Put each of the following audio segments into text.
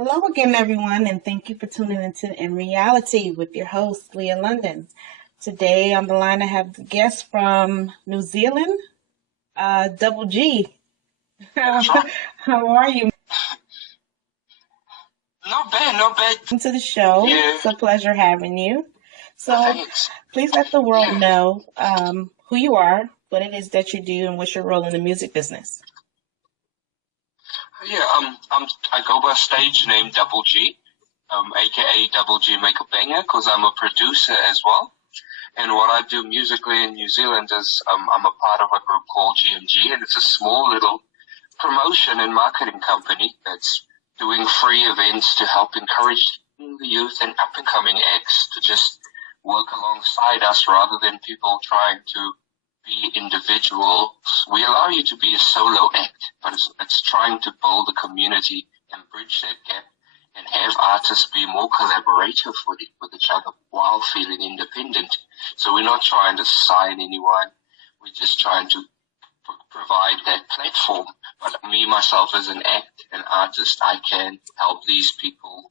Hello again, everyone, and thank you for tuning into In Reality with your host, Leah London. Today on the line, I have a guest from New Zealand, Double G. That's right. How are you? Not bad, not bad. Welcome to the show. Yeah, It's a pleasure having you. So thanks. please let the world Yeah, know who you are, what it is that you do, and what's your role in the music business. yeah. I go by stage name Double G, aka Double G Make a Banger, because I'm a producer as well. And what I do musically in New Zealand is I'm a part of a group called GMG, and it's a small little promotion and marketing company that's doing free events to help encourage the youth and up and coming acts to just work alongside us rather than people trying to be individuals. We allow you to be a solo act, but it's trying to build a community and bridge that gap and have artists be more collaborative with each other while feeling independent. So we're not trying to sign anyone. We're just trying to provide that platform. But me, myself, as an act, an artist, I can help these people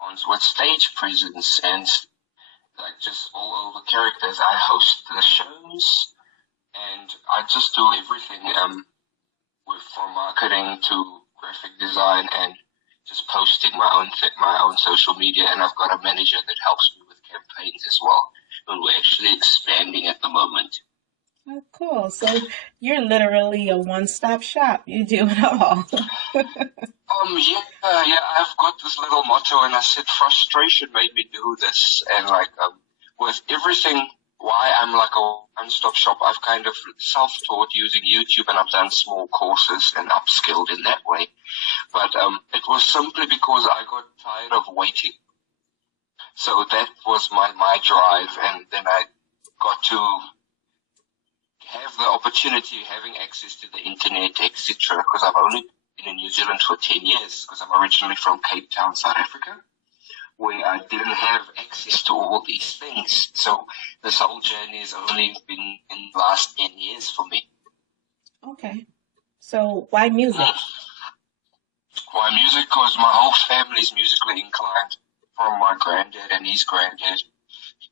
on with stage presence and like just all over characters. I host the shows and I just do everything from marketing to graphic design and just posting my own social media. And I've got a manager that helps me with campaigns as well. And we're actually expanding at the moment. Oh, cool. So you're literally a one-stop shop. You do it all. Yeah, I've got this little motto, and I said frustration made me do this, and with everything, why I'm like a one-stop shop, I've kind of self-taught using YouTube, and I've done small courses and upskilled in that way. But it was simply because I got tired of waiting. So that was my drive, and then I got to have the opportunity, having access to the internet, etc. Because I've only been in New Zealand for 10 years, because I'm originally from Cape Town, South Africa, where I didn't have access to all these things. So this whole journey has only been in the last 10 years for me. Okay. So why music? Why music? Because my whole family is musically inclined, from my granddad and his granddad.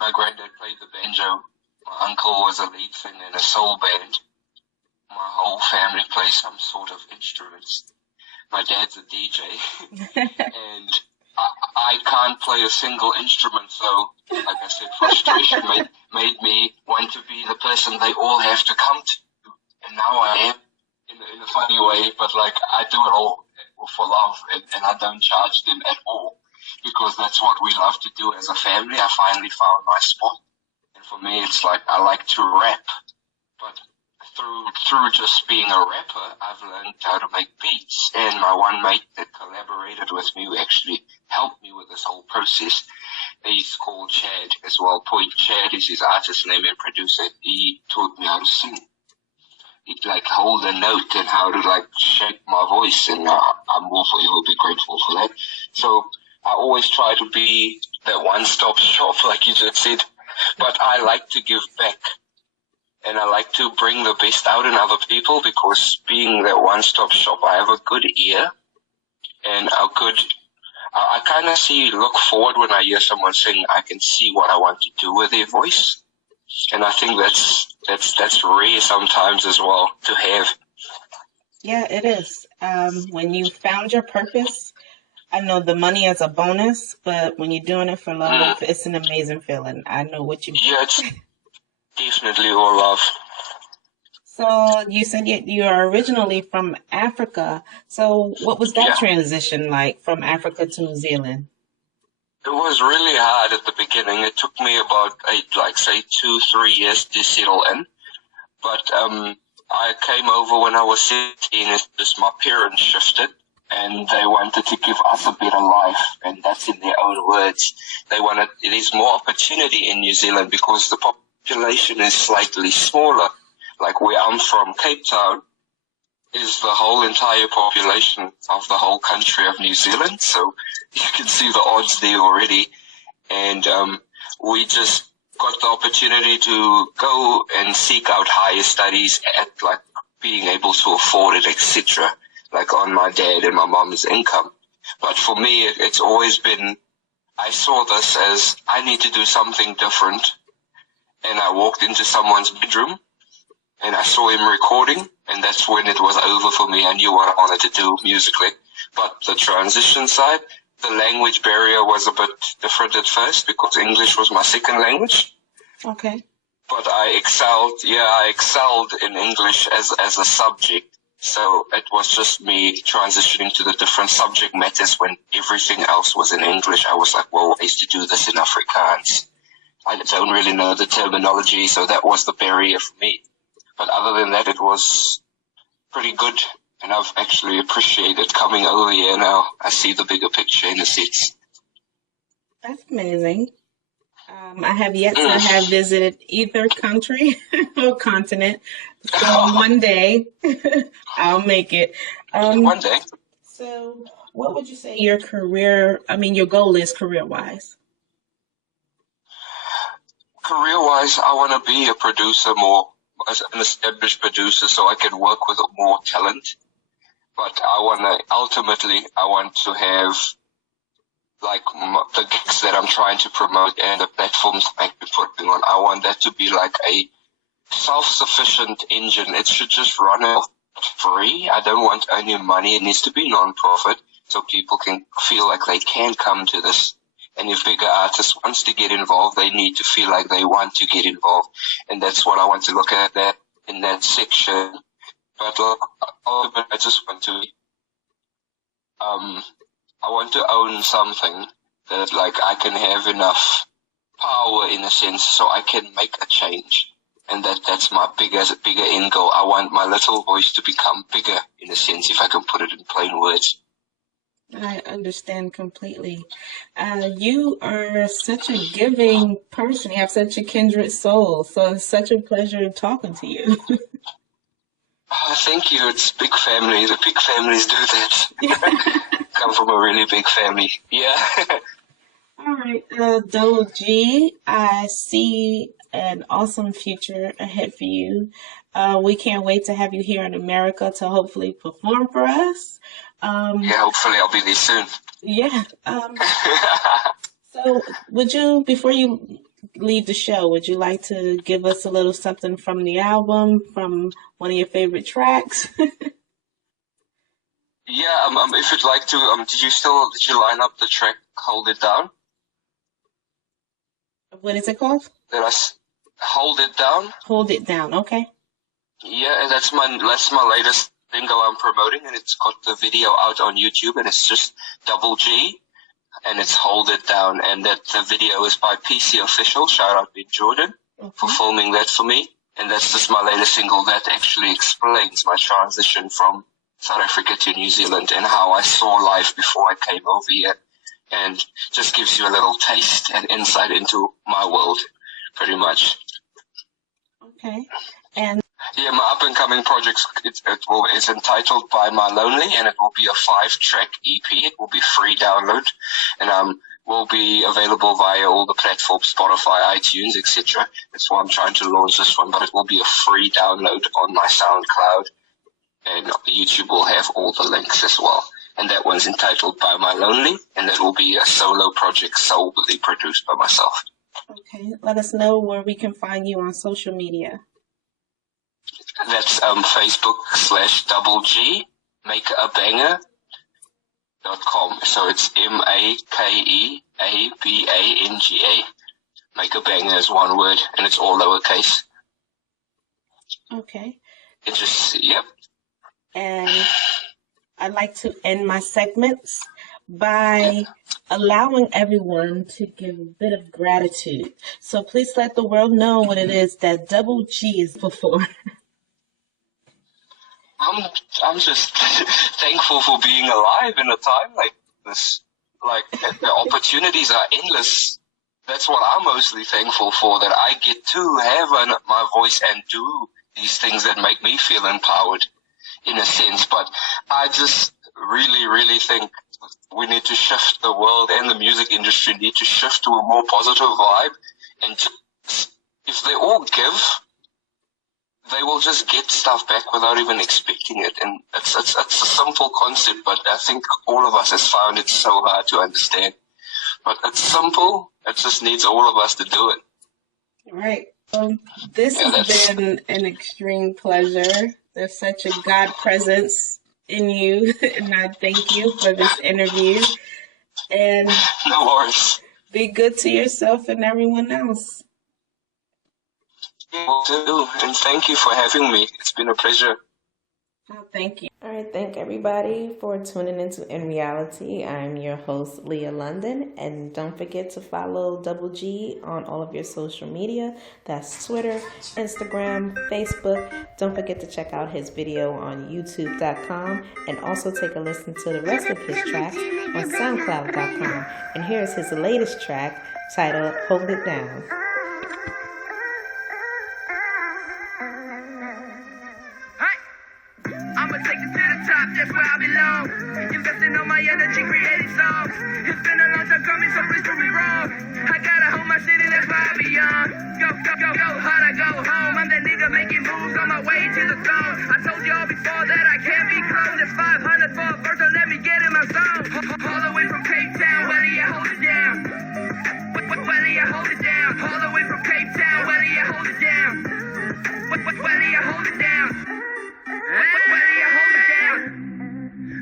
My granddad played the banjo. My uncle was a lead singer in a soul band. My whole family plays some sort of instruments. My dad's a DJ, and I can't play a single instrument, so, like I said, frustration made me want to be the person they all have to come to. And now I am, in a funny way, but like, I do it all for love, and I don't charge them at all, because that's what we love to do as a family. I finally found my spot. And for me, it's like, I like to rap, but through just being a rapper, I've learned how to make beats. And my one mate that collaborated with me, who actually helped me with this whole process, he's called Chad as well. Point Chad is his artist name and producer. He taught me how to sing. He'd like hold a note and how to like shape my voice, and I'm will forever be grateful for that. So I always try to be that one-stop shop, like you just said. But I like to give back. And I like to bring the best out in other people, because being that one-stop shop, I have a good ear and I kind of look forward when I hear someone sing. I can see what I want to do with their voice. And I think that's rare sometimes as well to have. Yeah, it is. When you found your purpose, I know the money is a bonus, but when you're doing it for love, it's an amazing feeling. I know what you mean. Yeah, it's definitely all love. So you said you are originally from Africa. So what was that transition like from Africa to New Zealand? It was really hard at the beginning. It took me about 2-3 years to settle in. But I came over when I was 17, as my parents shifted, and they wanted to give us a better life, and that's in their own words. There's more opportunity in New Zealand because the population is slightly smaller. Like where I'm from, Cape Town, is the whole entire population of the whole country of New Zealand. So you can see the odds there already. And we just got the opportunity to go and seek out higher studies at like being able to afford it, etc., like on my dad and my mom's income. But for me, it's always been, I saw this as I need to do something different. And I walked into someone's bedroom and I saw him recording, and that's when it was over for me. I knew what I wanted to do musically. But the transition side, the language barrier was a bit different at first because English was my second language. Okay. But I excelled in English as a subject. So it was just me transitioning to the different subject matters when everything else was in English. I was like, well, I used to do this in Afrikaans. I don't really know the terminology, so that was the barrier for me. But other than that, it was pretty good. And I've actually appreciated coming over here now. I see the bigger picture in a sense. That's amazing. I have yet to have visited either country or continent. So one day I'll make it. One day. So what would you say your goal is career-wise? Career-wise, I want to be a producer more, as an established producer, so I can work with more talent. But ultimately, I want to have like the gigs that I'm trying to promote and the platforms I'm putting on. I want that to be like a self-sufficient engine. It should just run out free. I don't want any money. It needs to be non-profit so people can feel like they can come to this. And if bigger artists wants to get involved, they need to feel like they want to get involved. And that's what I want to look at that in that section. But look, ultimately, I just want to, I want to own something that like I can have enough power in a sense so I can make a change. And that's my bigger end goal. I want my little voice to become bigger in a sense, if I can put it in plain words. I understand completely. You are such a giving person. You have such a kindred soul. So it's such a pleasure talking to you. Thank you. It's big family. The big families do that. Come from a really big family. Yeah. All right. Double G, I see an awesome future ahead for you. We can't wait to have you here in America to hopefully perform for us. Yeah, hopefully I'll be there soon. Yeah. So would you, before you leave the show, would you like to give us a little something from the album, from one of your favorite tracks? Yeah, if you'd like to, did you line up the track Hold It Down? What is it called? Hold It Down. Hold It Down, okay. Yeah, that's my latest single I'm promoting, and it's got the video out on YouTube, and it's just Double G, and it's Hold It Down, and that the video is by PC Official. Shout out to Jordan for filming that for me, and that's just my latest single that actually explains my transition from South Africa to New Zealand and how I saw life before I came over here, and just gives you a little taste and insight into my world, pretty much. Okay, and yeah, my up-and-coming project is entitled By My Lonely, and it will be a 5-track EP. It will be free download, and will be available via all the platforms, Spotify, iTunes, etc. That's why I'm trying to launch this one, but it will be a free download on my SoundCloud, and YouTube will have all the links as well. And that one's entitled By My Lonely, and that will be a solo project solely produced by myself. Okay, let us know where we can find you on social media. That's Facebook/Double G MakeABanger.com. So it's MakeABanga. MakeABanger is one word, and it's all lowercase. Okay. It's just, yep. And I like to end my segments by allowing everyone to give a bit of gratitude. So please let the world know what it is that Double G is before. I'm just thankful for being alive in a time like this. Like, the opportunities are endless. That's what I'm mostly thankful for, that I get to have my voice and do these things that make me feel empowered, in a sense. But I just really, really think we need to shift the world, and the music industry need to shift to a more positive vibe. And just, if they all give, they will just get stuff back without even expecting it. And it's a simple concept, but I think all of us has found it so hard to understand. But it's simple. It just needs all of us to do it. Right. This has been an extreme pleasure. There's such a God presence in you, and I thank you for this interview. And no worries. Be good to yourself and everyone else. You too, and thank you for having me. It's been a pleasure. Oh, thank you. All right, thank everybody for tuning into In Reality. I'm your host, Leah London, and don't forget to follow Double G on all of your social media. That's Twitter, Instagram, Facebook. Don't forget to check out his video on YouTube.com, and also take a listen to the rest of his tracks on SoundCloud.com. And here's his latest track titled Hold It Down. That's where I belong. Investing on my energy, creating songs. It's been a long time coming, so please prove me wrong. I gotta hold my city, that's why I be on. Go hard, I go home. I'm that nigga making moves on my way to the throne. I told y'all before that I can't be cloned. It's 500 for a verse, so let me get in my zone. All the way from Cape Town, Welly, I hold it down. Welly, I hold it down. All the way from Cape Town, Welly, I hold it down. Welly, I hold it down. Welly, I hold it down.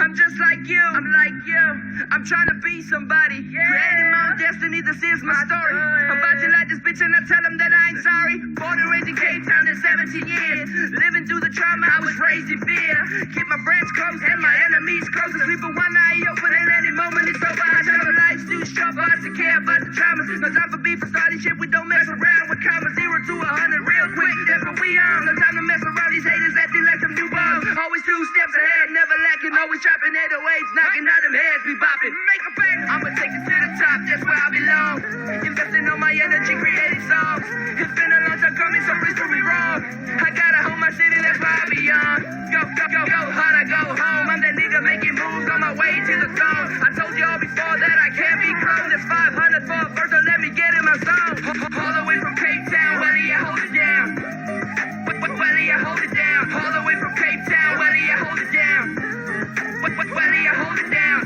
I'm just like you, I'm like you. I'm trying to be somebody, creating my own destiny, this is my story. I'm about to like this bitch and I tell them that I ain't sorry. Born and raised in Cape Town in 17 years. Living through the trauma, I was raised in fear. Keep my friends close and my enemies close. Sleep with one eye open and any moment it's over. I tell them life's too short for us to care about the traumas. No time for beef for starting shit, we don't mess around with commas. 0 to 100 real quick, that's what we on. No time to mess around, these haters acting like some new balls. Always 2 steps ahead, never lacking, always chopping 808s, knocking out them heads, we bopping. Make a bang, I'ma take it to the top, that's where I belong. Investing on my energy, creating songs. It's been a long time coming, so please prove me wrong. I gotta hold my city, that's why I be on. Go hard, I go home. I'm that nigga making moves on my way to the throne. I told y'all before that I can't be cloned. It's 500 for a verse, so let me get in my zone. All the way from Cape Town, Welly, I hold it down. Welly, I hold it down. All the way from Cape Town, Welly, I hold it down. Welly, I hold it down.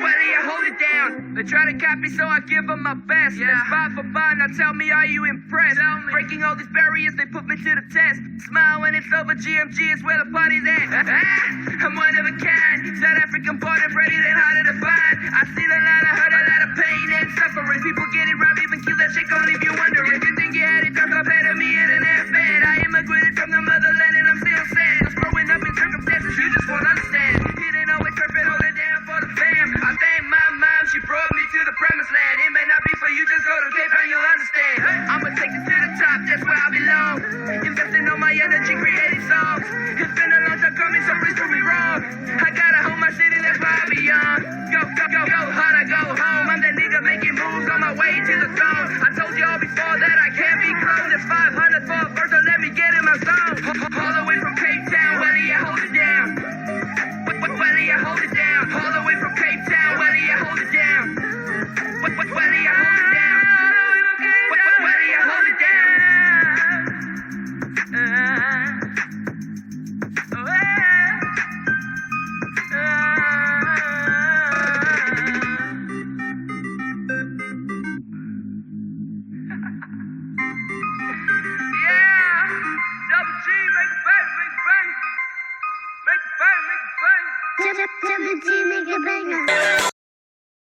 Welly, I hold it down. They try to copy, so I give them my best. Yeah. That's bar for bar, now tell me, are you impressed? Breaking all these barriers, they put me to the test. Smile when it's over, GMG is where the party's at. I'm one of a kind. South African born and bred, then harder to find. I see the line, I heard a lot of pain and suffering. People get it robbed, even kill that shit, gon' leave you wondering. If you think you had it, talk up better me in an F-bed. I immigrated from the motherland and I'm still sad. Just growing up in circumstances you just won't understand. It ain't always perfect, hold it down for the fam. I thank my mom, she brought me to the promised land. It may not be for you, just go to Cape and you'll understand. I'ma take it to the top, that's where I belong. Investing on my energy, creating songs. It's been a long time coming, so please prove me wrong. I gotta hold my city, that's why I be on. Go hard, I go home. I'm that nigga making moves on my way to the throne. I told y'all before that I can't be cloned. It's 500 for a verse, so let me get in my zone. All the way from Cape Town, Welly, I hold it down. Welly, I hold it down. All the way from Cape Town, Welly, I hold it down. Welly, I hold it down. Welly, I hold it down. Double G, make it bang.